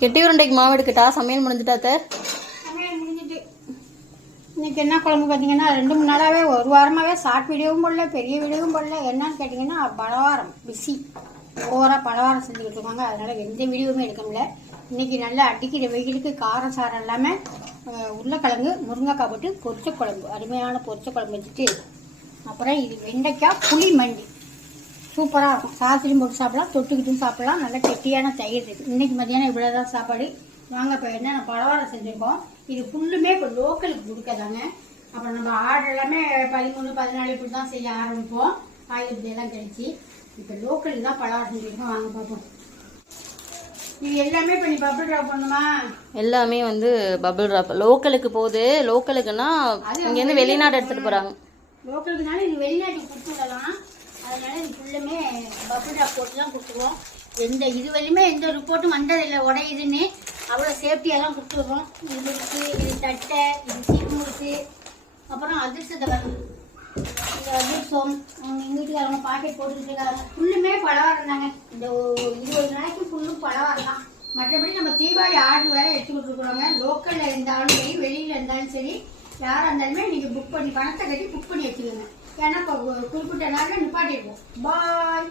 கெட்டி உருண்டைக்கு மாவு எடுக்கட்டா? சமையல் முடிஞ்சுட்டா சார்? சமையல் முடிஞ்சிட்டு. இன்னைக்கு என்ன குழம்பு பார்த்தீங்கன்னா 2-3 நாளாகவே ஒரு வாரமாகவே ஷார்ட் வீடியோவும் போடல, பெரிய வீடியோவும் போடல. என்னன்னு கேட்டிங்கன்னா பலவாரம் பிஸி ஓவராக பலவாரம் செஞ்சுக்கிட்டு இருக்காங்க. அதனால் எந்த வீடியோவுமே எடுக்க முடியல. இன்றைக்கி நல்லா அடிக்கிற வெயிலுக்கு காரம் சாரம் இல்லாமல் உருளைக்கிழங்கு முருங்கைக்காய் போட்டு பொரிச்ச குழம்பு, அருமையான பொரிச்ச குழம்பு வச்சுட்டு, அப்புறம் இது வெண்டைக்காய் புளி மண்டி சூப்பராக இருக்கும். சாதத்துலையும் போட்டு சாப்பிடலாம், தொட்டுக்கிட்டும் சாப்பிடலாம். நல்ல கெட்டியான தயிர் இருக்குது. இன்றைக்கி மத்தியானம் இவ்வளோ தான் சாப்பாடு. வாங்க இப்போ என்னென்ன பலவாரம் செஞ்சுருக்கோம். இது ஃபுல்லுமே இப்போ லோக்கலுக்கு கொடுக்கதாங்க. அப்புறம் நம்ம ஆர்டர் எல்லாமே 13-14 இப்படி தான் செய்ய ஆரம்பிப்போம். ஆயுதெல்லாம் கழிச்சு இப்போ லோக்கலுக்கு தான் பலவாரம் செஞ்சுருக்கோம். வாங்க பார்ப்போம். இது எல்லாமே இப்போ நீ பபிள் ட்ராப் பண்ணுமா? எல்லாமே வந்து பபிள் ட்ராப் லோக்கலுக்கு போகுது. லோக்கலுக்குன்னா இங்கேருந்து வெளிநாடு எடுத்துகிட்டு போகிறாங்க. லோக்கலுக்குனால இது வெளிநாட்டுக்கு கொடுத்து விடலாம். அதனால இது ஃபுல்லுமே பபிள் ட்ராப் போட்டு தான் கொடுத்துருவோம். இது வரையுமே எந்த ரிப்போர்ட்டும் வந்ததில்லை உடையுதுன்னு. அவ்வளோ சேஃப்டியாக தான் கொடுத்துருவோம். இது முறுக்கு, இது தட்டை, இது சீர்முறுக்கு, அப்புறம் அதிர்ஷ்டத்தை வரணும். இது அதிர்ஷ்டம் எங்கள் வீட்டுக்காரங்க பாக்கெட் போட்டுக்கிட்டு இருக்காங்க. ஃபுல்லுமே பலவாரம் தாங்க. இந்த 20 நாளைக்கு ஃபுல்லும் பலவாரம் தான். மற்றபடி நம்ம தீபாவளி ஆர்டர் வேறு எடுத்து கொடுத்துருக்குறோங்க. லோக்கலில் இருந்தாலும் சரி, வெளியில் இருந்தாலும் சரி, யாராக இருந்தாலுமே நீங்கள் புக் பண்ணி பணத்தை கட்டி புக் பண்ணி வச்சுக்கோங்க. ஏன்னா இப்போ குறிப்பிட்ட நாளில் நிப்பாட்டிடுவோம். பாய்.